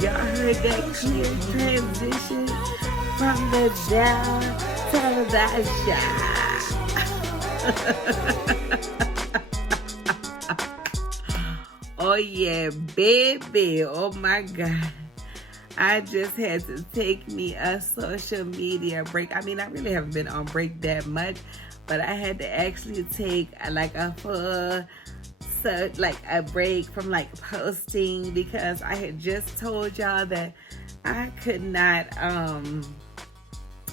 Y'all heard that clear transition from the down to the shop. Oh yeah, baby. Oh my God. I just had to take me a social media break. I mean, I really haven't been on break that much, but I had to actually take like a full a break from like posting, because I had just told y'all that I could not I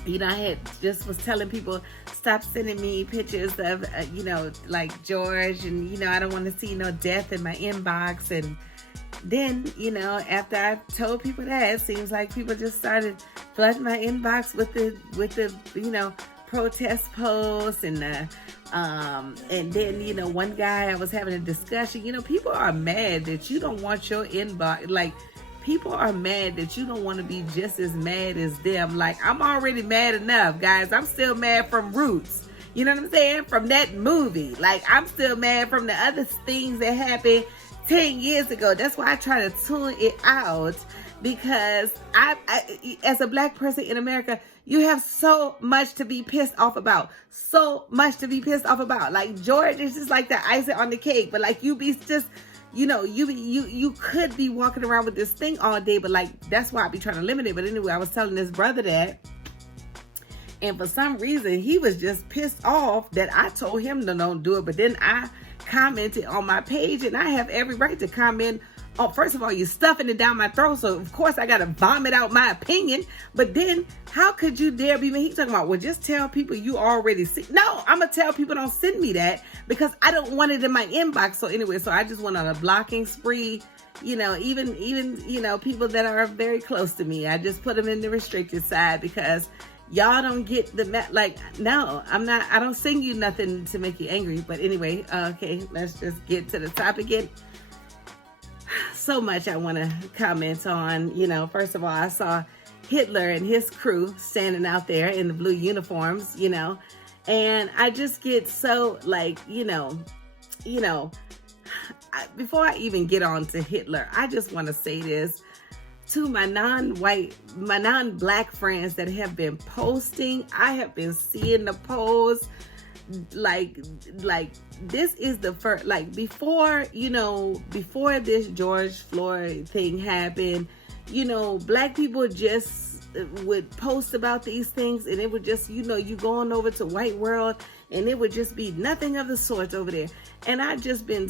had just was telling people stop sending me pictures of like George, and I don't want to see no death in my inbox. And then after I told people that, it seems like people just started flooding my inbox with the protest posts and then one guy, I was having a discussion. People are mad that you don't want your inbox, like people are mad that you don't want to be just as mad as them. Like, I'm already mad enough, guys. I'm still mad from Roots, you know what I'm saying, from that movie. Like, I'm still mad from the other things that happened 10 years ago. That's why I try to tune it out, because I as a black person in America, you have so much to be pissed off about. So much to be pissed off about. Like, George is just like the icing on the cake. But like, you be just, you could be walking around with this thing all day. But like, that's why I be trying to limit it. But anyway, I was telling this brother that. And for some reason, he was just pissed off that I told him to don't do it. But then I commented on my page, and I have every right to comment. Oh, first of all, you're stuffing it down my throat, so of course I gotta vomit out my opinion. But then, how could you dare be me? He's talking about, well, just tell people you already see. No, I'm gonna tell people don't send me that, because I don't want it in my inbox. So anyway, so I just went on a blocking spree. Even people that are very close to me, I just put them in the restricted side, because y'all don't get no, I don't send you nothing to make you angry. But anyway, okay, let's just get to the topic again. So much I want to comment on. First of all, I saw Hitler and his crew standing out there in the blue uniforms, and I just get so before I even get on to Hitler, I just want to say this to my non-black friends that have been posting. I have been seeing the posts like this is the first, like, before this George Floyd thing happened, black people just would post about these things, and it would just, you going over to white world, and it would just be nothing of the sort over there. And I just been,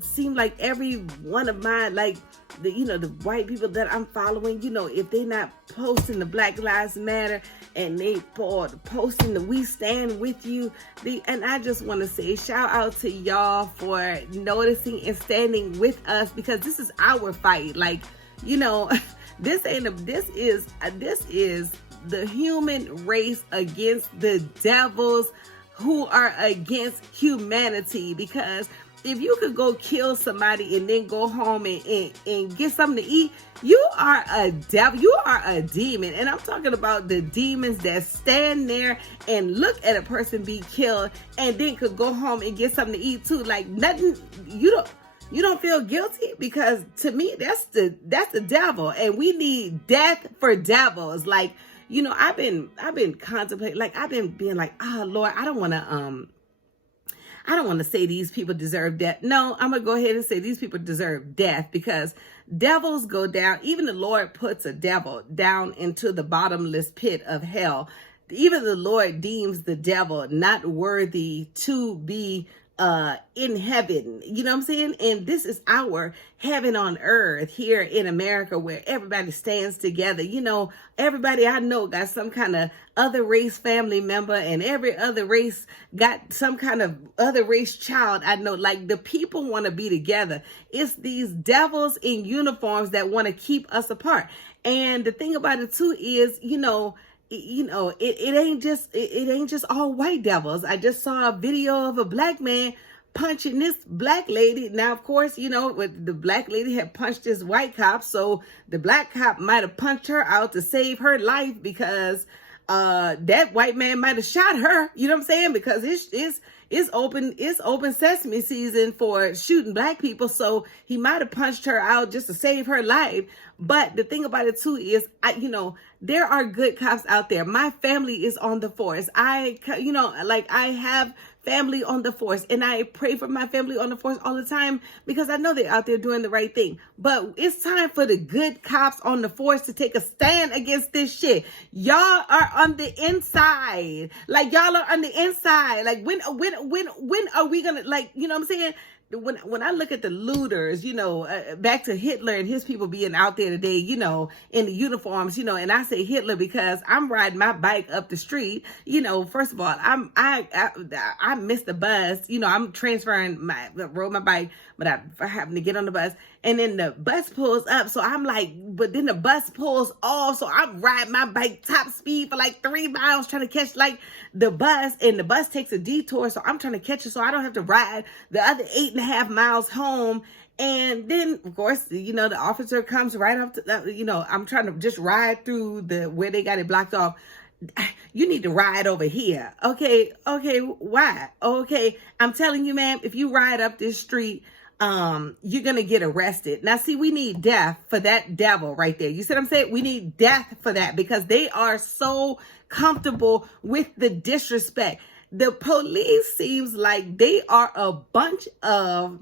seemed like every one of my, the white people that I'm following, if they not posting the Black Lives Matter, and they posting the We Stand With You, and I just want to say shout out to y'all for noticing and standing with us, because this is our fight. This is the human race against the devils who are against humanity. Because if you could go kill somebody and then go home and get something to eat, you are a devil. You are a demon. And I'm talking about the demons that stand there and look at a person be killed and then could go home and get something to eat too. Like, nothing, you don't feel guilty? Because to me, that's the devil. And we need death for devils. Like, I've been contemplating, like, I've been being like, Lord, I don't want to say these people deserve death. No, I'm going to go ahead and say these people deserve death, because devils go down. Even the Lord puts a devil down into the bottomless pit of hell. Even the Lord deems the devil not worthy to be in heaven, you know what I'm saying? And this is our heaven on earth here in America, where everybody stands together. You know, everybody I know got some kind of other race family member, and every other race got some kind of other race child I know. Like, the people want to be together. It's these devils in uniforms that want to keep us apart. And the thing about it too is, it ain't just all white devils. I just saw a video of a black man punching this black lady. Now, of course, the black lady had punched this white cop, so the black cop might have punched her out to save her life, because that white man might have shot her. You know what I'm saying? Because it's open sesame season for shooting black people, so he might have punched her out just to save her life. But the thing about it too is, there are good cops out there. My family is on the force. I have family on the force, and I pray for my family on the force all the time, because I know they're out there doing the right thing. But it's time for the good cops on the force to take a stand against this shit. Y'all are on the inside. Like, y'all are on the inside. Like, when are we gonna, like, you know what I'm saying? When I look at the looters, back to Hitler and his people being out there today, in the uniforms, and I say Hitler because I'm riding my bike up the street. First of all, I missed the bus. I'm rode my bike, but I happen to get on the bus, and then the bus pulls up. So I'm like, but then the bus pulls off. So I'm riding my bike top speed for like 3 miles trying to catch like the bus, and the bus takes a detour. So I'm trying to catch it so I don't have to ride the other 8.5 miles home. And then, of course, the officer comes right up to, I'm trying to just ride through where they got it blocked off. You need to ride over here. Okay, why? Okay, I'm telling you, ma'am, if you ride up this street, you're going to get arrested. Now, see, we need death for that devil right there. You see what I'm saying? We need death for that, because they are so comfortable with the disrespect. The police seems like they are a bunch of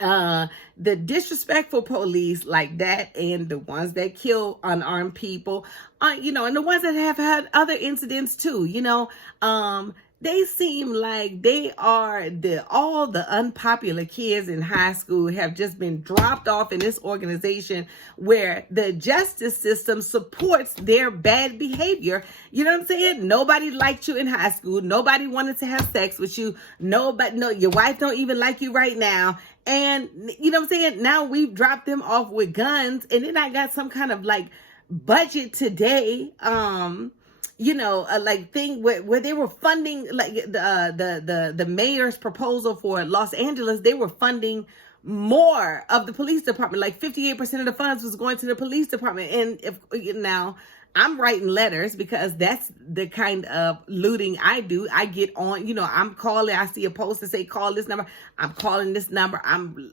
the disrespectful police like that, and the ones that kill unarmed people, and the ones that have had other incidents too, they seem like they are all the unpopular kids in high school have just been dropped off in this organization where the justice system supports their bad behavior. You know what I'm saying? Nobody liked you in high school. Nobody wanted to have sex with you. No, your wife don't even like you right now. And you know what I'm saying? Now we've dropped them off with guns, and then I got some kind of like budget today, like thing where they were funding, like the mayor's proposal for Los Angeles. They were funding more of the police department. Like 58% of the funds was going to the police department. And now I'm writing letters, because that's the kind of looting I do. I get on, I'm calling, I see a post that say, call this number. I'm calling this number. I'm,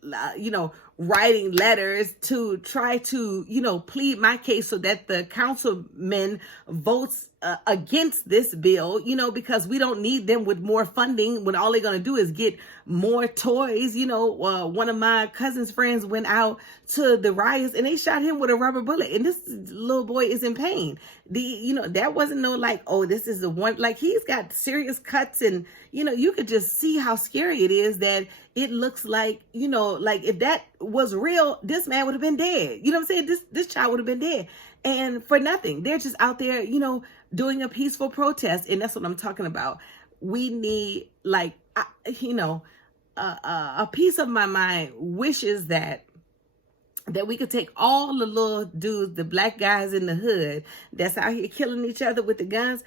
writing letters to try to, plead my case so that the councilman votes against this bill, because we don't need them with more funding when all they're going to do is get more toys. One of my cousin's friends went out to the riots and they shot him with a rubber bullet, and this little boy is in pain. That wasn't no like, oh, this is the one, like he's got serious cuts, and you could just see how scary it is that it looks like, like if that was real, this man would have been dead. You know what I'm saying? This child would have been dead, and for nothing. They're just out there, doing a peaceful protest. And that's what I'm talking about. We need, like, a piece of my mind wishes that we could take all the little dudes, the black guys in the hood that's out here killing each other with the guns.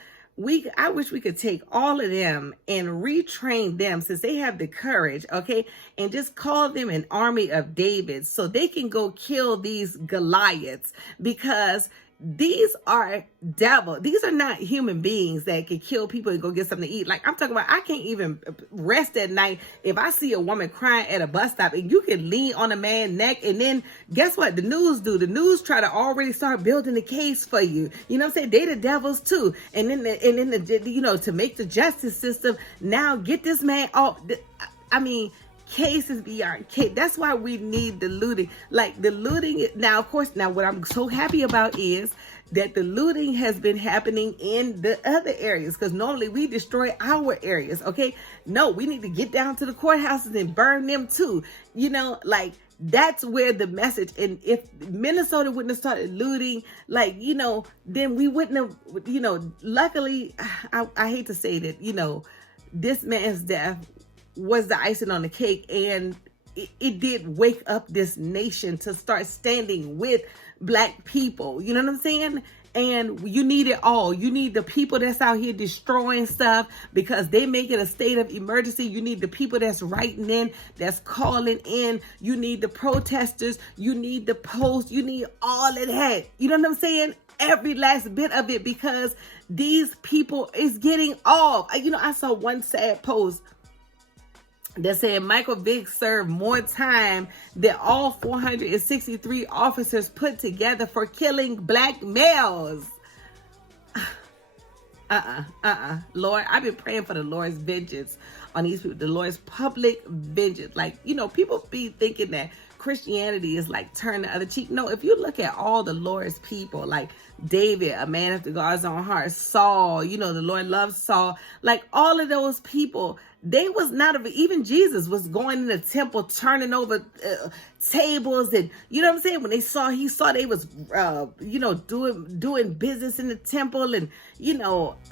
I wish we could take all of them and retrain them, since they have the courage, okay, and just call them an army of David, so they can go kill these Goliaths, because these are devil. These are not human beings that can kill people and go get something to eat. Like, I'm talking about, I can't even rest at night if I see a woman crying at a bus stop, and you can lean on a man's neck, and then guess what the news do? The news try to already start building the case for you. You know what I'm saying? They the devils too. And then to make the justice system now get this man off. Cases beyond case. That's why we need the looting. Like the looting now, of course, now what I'm so happy about is that the looting has been happening in the other areas, because normally we destroy our areas. Okay, no, we need to get down to the courthouses and burn them too. Like, that's where the message. And if Minnesota wouldn't have started looting, like, then we wouldn't have, luckily, I hate to say that, this man's death was the icing on the cake, and it did wake up this nation to start standing with Black people. You know what I'm saying? And you need it all. You need the people that's out here destroying stuff because they make it a state of emergency. You need the people that's writing in, that's calling in. You need the protesters. You need the posts. You need all of that. You know what I'm saying? Every last bit of it, because these people is getting off. I saw one sad post that said Michael Vick served more time than all 463 officers put together for killing Black males. Lord, I've been praying for the Lord's vengeance on these people, the Lord's public vengeance. Like, people be thinking that Christianity is like turn the other cheek. No, if you look at all the Lord's people, like David, a man after God's own heart, Saul, the Lord loves Saul, like all of those people, they was not, even Jesus was going in the temple, turning over tables, and you know what I'm saying? When he saw they was, doing business in the temple, and,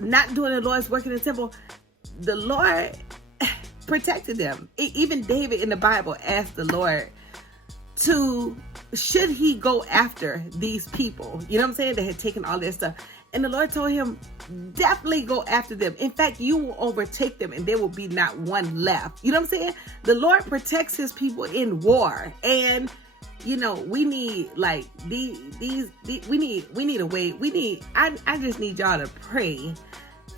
not doing the Lord's work in the temple, the Lord protected them. Even David in the Bible asked the Lord should he go after these people, you know what I'm saying, that had taken all their stuff. And the Lord told him, definitely go after them. In fact, you will overtake them and there will be not one left. You know what I'm saying? The Lord protects his people in war. And, we need like we need a way. I just need y'all to pray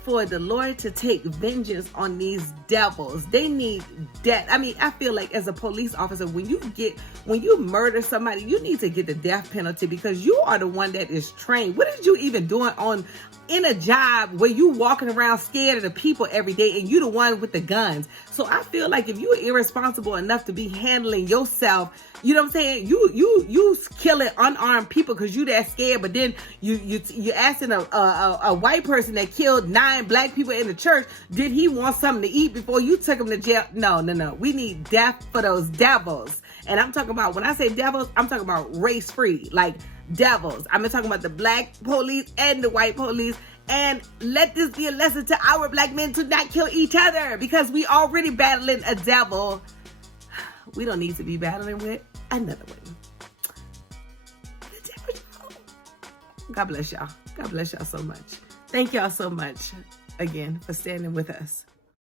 for the Lord to take vengeance on these devils. They need death. I feel like as a police officer, when you murder somebody, you need to get the death penalty, because you are the one that is trained. What is you even doing in a job where you walking around scared of the people every day, and you the one with the guns? So I feel like if you're irresponsible enough to be handling yourself, you know what I'm saying, you killing unarmed people because you that scared, but then you asking a white person that killed 9 Black people in the church, did he want something to eat before you took him to jail? No. We need death for those devils. And I'm talking about, when I say devils, I'm talking about race free, like devils. I'm talking about the Black police and the white police. And let this be a lesson to our Black men to not kill each other, because we already battling a devil we don't need to be battling with another one. God bless y'all. God bless y'all so much. Thank y'all so much again for standing with us.